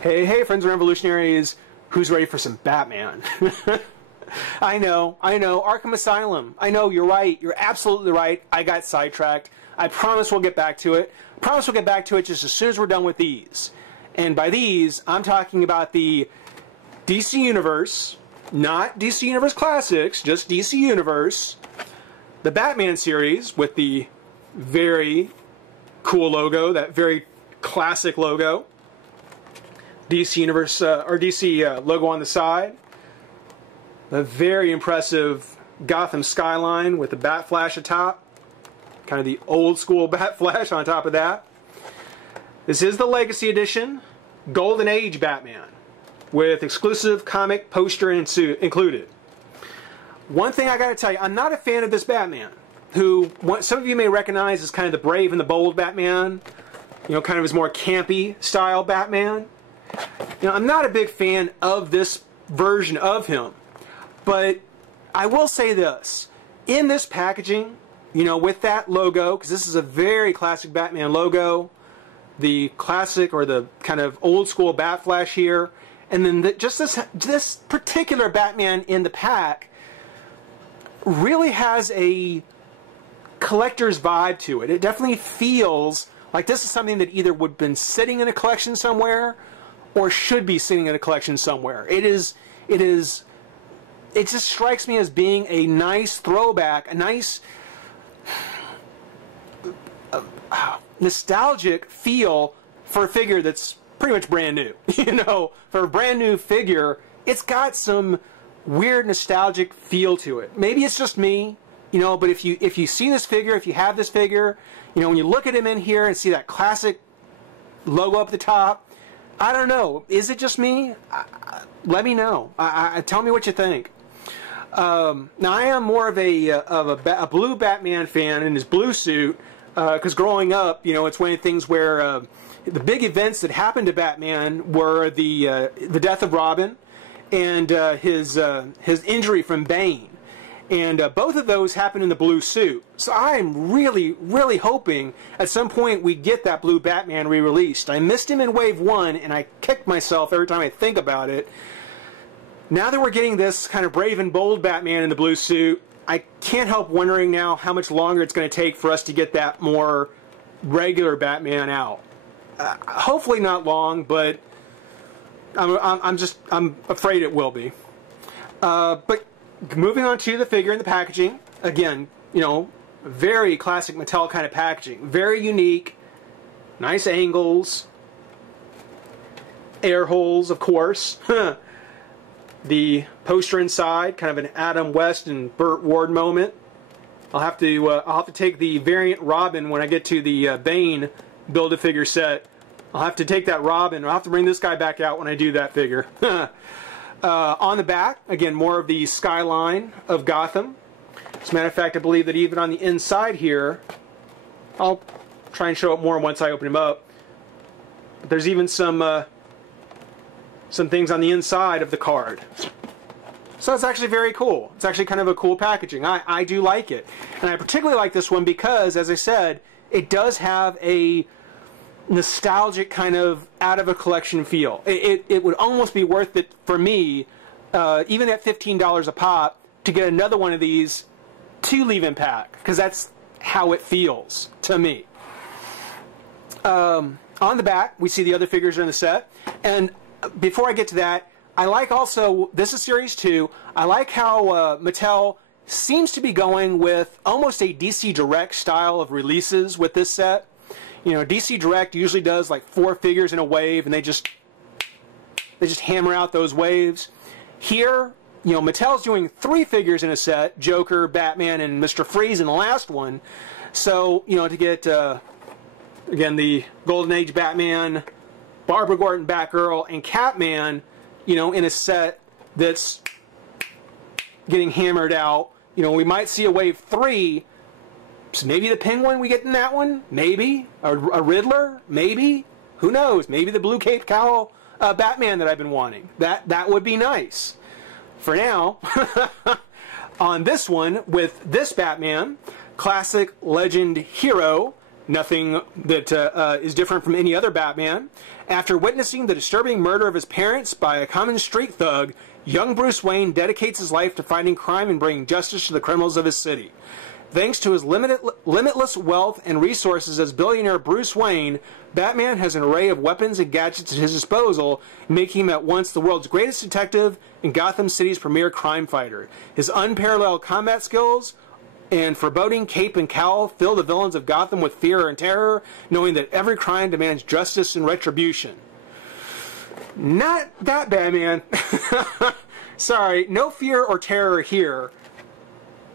Hey, hey, friends and revolutionaries, who's ready for some Batman? I know, Arkham Asylum. I know, you're right, you're absolutely right. I got sidetracked. I promise we'll get back to it. Promise we'll get back to it just as soon as we're done with these. And by these, I'm talking about the DC Universe, not DC Universe Classics, just DC Universe, the Batman series with the very cool logo, that very classic logo. DC Universe, or DC logo on the side. A very impressive Gotham skyline with the bat flash atop. Kind of the old school bat flash on top of that. This is the Legacy Edition, Golden Age Batman, with exclusive comic poster included. One thing I gotta tell you, I'm not a fan of this Batman, who some of you may recognize as kind of the brave and the bold Batman, you know, kind of his more campy style Batman. You know, I'm not a big fan of this version of him, but I will say this. In this packaging, you know, with that logo, because this is a very classic Batman logo, the classic or the kind of old school bat flash here, and then just this particular Batman in the pack really has a collector's vibe to it. It definitely feels like this is something that either would have been sitting in a collection somewhere or should be sitting in a collection somewhere. It just strikes me as being a nice throwback, a nice nostalgic feel for a figure that's pretty much brand new. You know, for a brand new figure, it's got some weird nostalgic feel to it. Maybe it's just me, you know, but if you see this figure, if you have this figure, you know, when you look at him in here and see that classic logo up the top, I don't know. Is it just me? Let me know. Tell me what you think. Now, I am more of a blue Batman fan in his blue suit, because growing up, you know, it's one of the things where the big events that happened to Batman were the death of Robin and his injury from Bane. And both of those happened in the blue suit. So I'm really, really hoping at some point we get that blue Batman re-released. I missed him in Wave 1, and I kick myself every time I think about it. Now that we're getting this kind of brave and bold Batman in the blue suit, I can't help wondering now how much longer it's going to take for us to get that more regular Batman out. Hopefully not long, but I'm afraid it will be. But moving on to the figure and the packaging, again, you know, very classic Mattel kind of packaging. Very unique, nice angles, air holes, of course. The poster inside, kind of an Adam West and Burt Ward moment. I'll have to take the variant Robin when I get to the Bane Build-A-Figure set. I'll have to take that Robin. I'll have to bring this guy back out when I do that figure. On the back, again, more of the skyline of Gotham. As a matter of fact, I believe that even on the inside here, I'll try and show it more once I open him up. But there's even some things on the inside of the card. So it's actually very cool. It's actually kind of a cool packaging. I do like it. And I particularly like this one because, as I said, it does have a nostalgic kind of out of a collection feel. It would almost be worth it for me, even at $15 a pop, to get another one of these to leave in pack, because that's how it feels to me. On the back, we see the other figures in the set, and before I get to that, I like also, this is Series 2, I like how Mattel seems to be going with almost a DC Direct style of releases with this set. You know, DC Direct usually does like 4 figures in a wave, and they just hammer out those waves. Here, you know, Mattel's doing 3 figures in a set: Joker, Batman, and Mr. Freeze in the last one. So, you know, to get again the Golden Age Batman, Barbara Gordon Batgirl, and Catman, you know, in a set that's getting hammered out. You know, we might see a wave 3. So maybe the Penguin we get in that one? Maybe. A Riddler? Maybe. Who knows? Maybe the Blue Cape Cowl Batman that I've been wanting. That would be nice. For now, on this one, with this Batman, classic legend hero, Nothing that is different from any other Batman. After witnessing the disturbing murder of his parents by a common street thug, young Bruce Wayne dedicates his life to fighting crime and bringing justice to the criminals of his city. Thanks to his limitless wealth and resources as billionaire Bruce Wayne, Batman has an array of weapons and gadgets at his disposal, making him at once the world's greatest detective and Gotham City's premier crime fighter. His unparalleled combat skills and foreboding cape and cowl fill the villains of Gotham with fear and terror, knowing that every crime demands justice and retribution. Not that Batman. Sorry, no fear or terror here.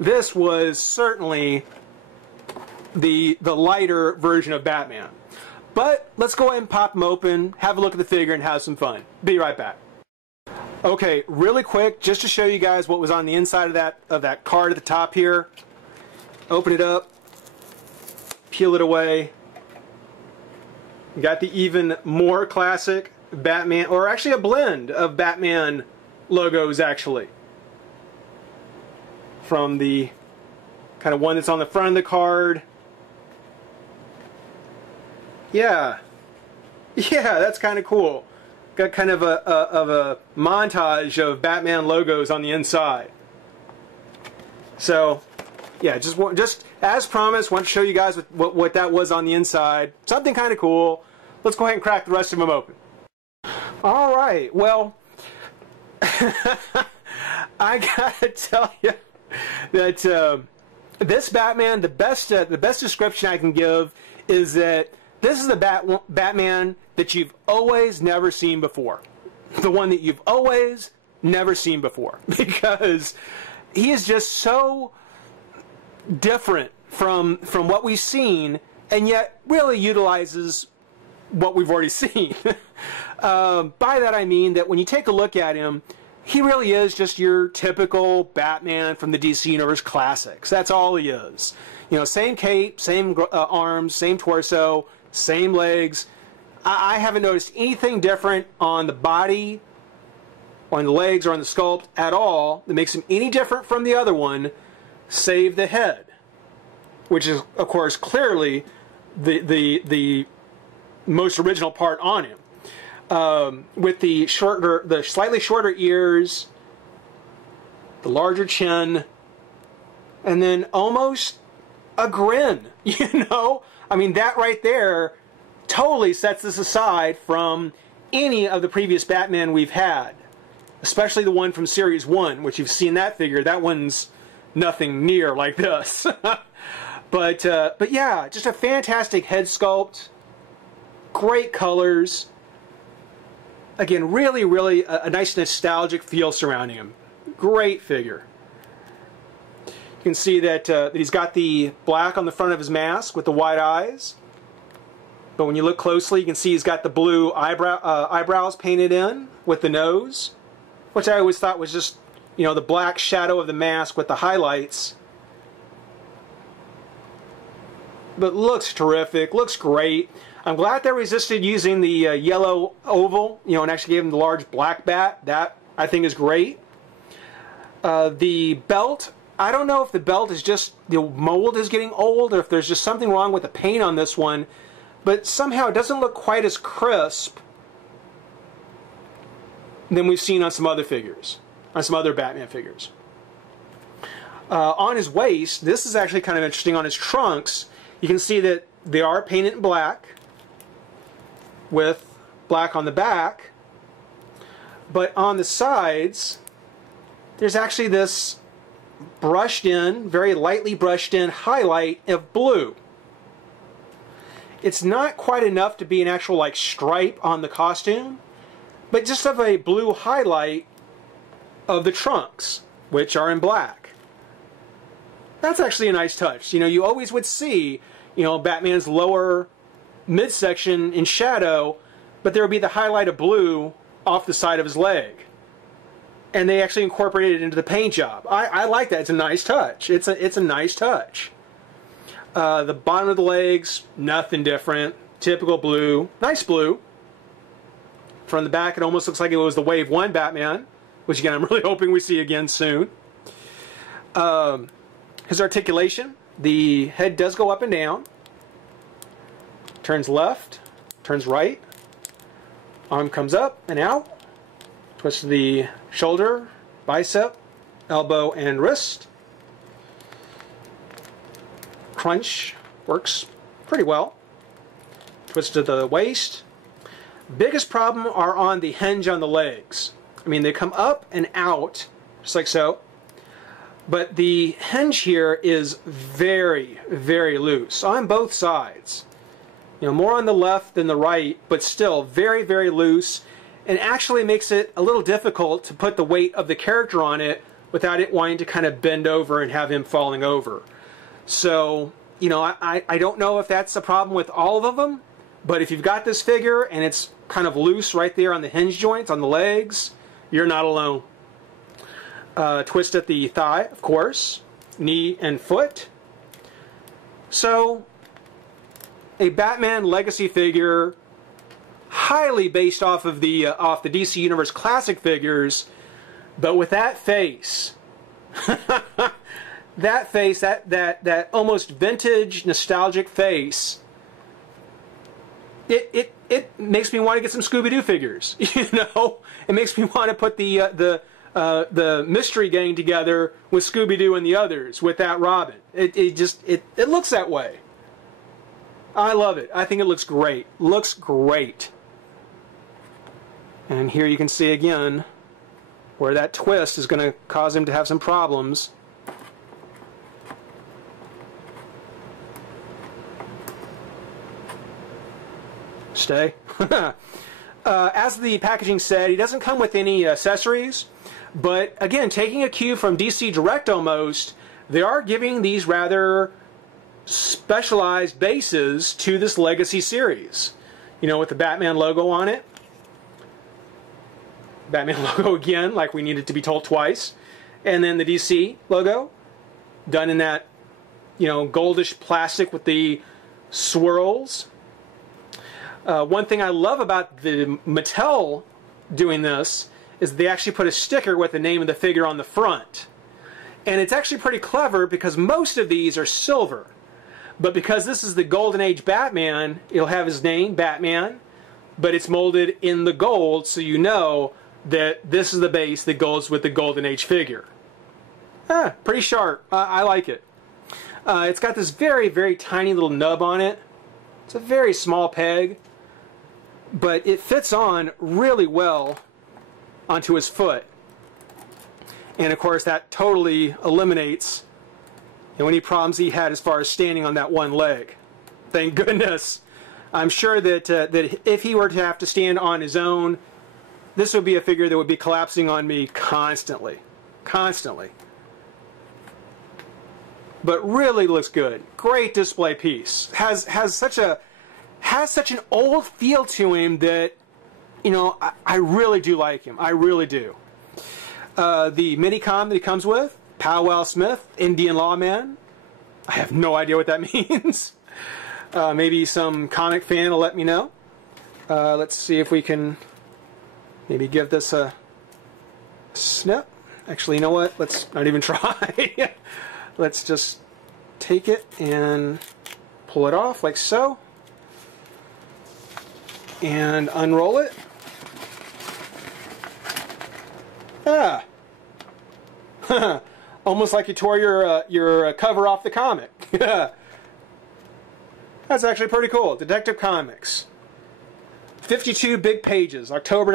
This was certainly the lighter version of Batman. But let's go ahead and pop them open, have a look at the figure, and have some fun. Be right back. Okay, really quick, just to show you guys what was on the inside of that card at the top here. Open it up, peel it away. You got the even more classic Batman, or actually a blend of Batman logos actually. From the kind of one that's on the front of the card. Yeah, that's kind of cool. Got kind of a montage of Batman logos on the inside. So, yeah, just as promised, want to show you guys what that was on the inside. Something kind of cool. Let's go ahead and crack the rest of them open. All right, well, I gotta tell you that this Batman, the best description I can give is that this is the Batman that you've always never seen before. The one that you've always never seen before. Because he is just so different from what we've seen, and yet really utilizes what we've already seen. By that I mean that when you take a look at him, he really is just your typical Batman from the DC Universe classics. That's all he is. You know, same cape, same arms, same torso, same legs. I haven't noticed anything different on the body, or on the legs, or on the sculpt at all that makes him any different from the other one, save the head, which is, of course, clearly the most original part on him. With the slightly shorter ears, the larger chin, and then almost a grin, you know? I mean, that right there totally sets this aside from any of the previous Batman we've had, especially the one from Series 1, which you've seen that figure. That one's nothing near like this. But yeah, just a fantastic head sculpt, great colors. Again, really a nice nostalgic feel surrounding him. Great figure. You can see that he's got the black on the front of his mask with the white eyes. But when you look closely, you can see he's got the blue eyebrows painted in with the nose, which I always thought was just, you know, the black shadow of the mask with the highlights. But looks terrific, looks great. I'm glad they resisted using the yellow oval, you know, and actually gave him the large black bat. That, I think, is great. The belt, I don't know if the belt is just, the mold is getting old, or if there's just something wrong with the paint on this one, but somehow it doesn't look quite as crisp than we've seen on some other figures, on some other Batman figures. On his waist, this is actually kind of interesting. On his trunks, you can see that they are painted in black, with black on the back, but on the sides there's actually this brushed in, very lightly brushed in highlight of blue. It's not quite enough to be an actual like stripe on the costume, but just of a blue highlight of the trunks, which are in black. That's actually a nice touch. You know, you always would see, you know, Batman's lower midsection in shadow, but there would be the highlight of blue off the side of his leg. And they actually incorporated it into the paint job. I like that. It's a nice touch. It's a nice touch. The bottom of the legs, nothing different. Typical blue. Nice blue. From the back, it almost looks like it was the Wave 1 Batman, which again, I'm really hoping we see again soon. His articulation, the head does go up and down. turns left, turns right, arm comes up and out, twist the shoulder, bicep, elbow, and wrist. Crunch works pretty well. Twist to the waist. Biggest problem are on the hinge on the legs. I mean, they come up and out, just like so. But the hinge here is very, very loose on both sides. You know, more on the left than the right, but still very, very loose, and actually makes it a little difficult to put the weight of the character on it without it wanting to kind of bend over and have him falling over. So, you know, I don't know if that's a problem with all of them, but if you've got this figure and it's kind of loose right there on the hinge joints, on the legs, you're not alone. Twist at the thigh, of course, knee and foot. So, a Batman Legacy figure, highly based off of the DC Universe classic figures, but with that face, that face, that almost vintage, nostalgic face, it makes me want to get some Scooby-Doo figures. You know, it makes me want to put the Mystery Gang together with Scooby-Doo and the others with that Robin. It looks that way. I love it. I think it looks great. Looks great. And here you can see again where that twist is going to cause him to have some problems. Stay. As the packaging said, he doesn't come with any accessories, but again, taking a cue from DC Direct almost, they are giving these rather specialized bases to this Legacy series. You know, with the Batman logo on it. Batman logo again, like we needed to be told twice. And then the DC logo, done in that, you know, goldish plastic with the swirls. One thing I love about the Mattel doing this is they actually put a sticker with the name of the figure on the front. And it's actually pretty clever because most of these are silver. But because this is the Golden Age Batman, it'll have his name, Batman, but it's molded in the gold, so you know that this is the base that goes with the Golden Age figure. Pretty sharp. I like it. It's got this very, very tiny little nub on it. It's a very small peg, but it fits on really well onto his foot. And of course that totally eliminates any problems he had as far as standing on that one leg. Thank goodness. I'm sure that that if he were to have to stand on his own, this would be a figure that would be collapsing on me constantly. Constantly. But really looks good. Great display piece. Has such an old feel to him that, you know, I really do like him. I really do. The mini-com that he comes with, Powwow Smith, Indian Lawman. I have no idea what that means. Maybe some comic fan will let me know. Let's see if we can maybe give this a snip. Actually, you know what? Let's not even try. Let's just take it and pull it off like so. And unroll it. Almost like you tore your cover off the comic. That's actually pretty cool. Detective Comics. 52 big pages. October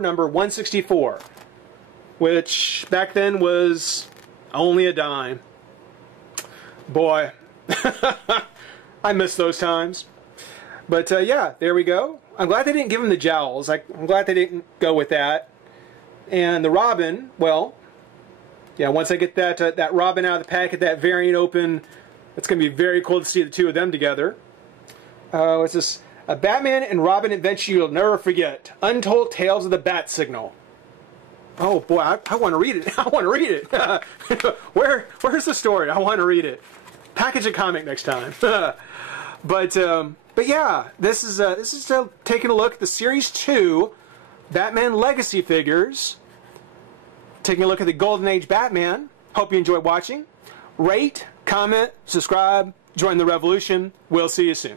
number 164, which back then was only a dime. Boy, I miss those times. But yeah, there we go. I'm glad they didn't give him the jowls. I'm glad they didn't go with that. And the Robin, well, yeah, once I get that Robin out of the packet, that variant open, it's going to be very cool to see the two of them together. It's this a Batman and Robin adventure you'll never forget. Untold Tales of the Bat Signal. Oh boy, I want to read it. I want to read it. Where's the story? I want to read it. Package a comic next time. But yeah, this is taking a look at the Series 2 Batman Legacy figures. Taking a look at the Golden Age Batman. Hope you enjoyed watching. Rate, comment, subscribe, Join the revolution. We'll see you soon.